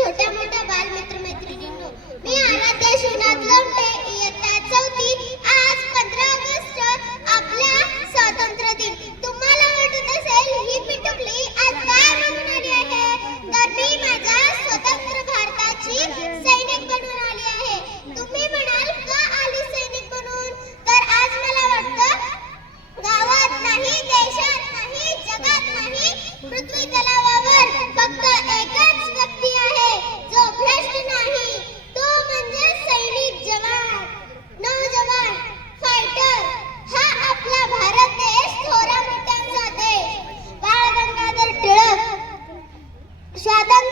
छोट्या मोठ्या cada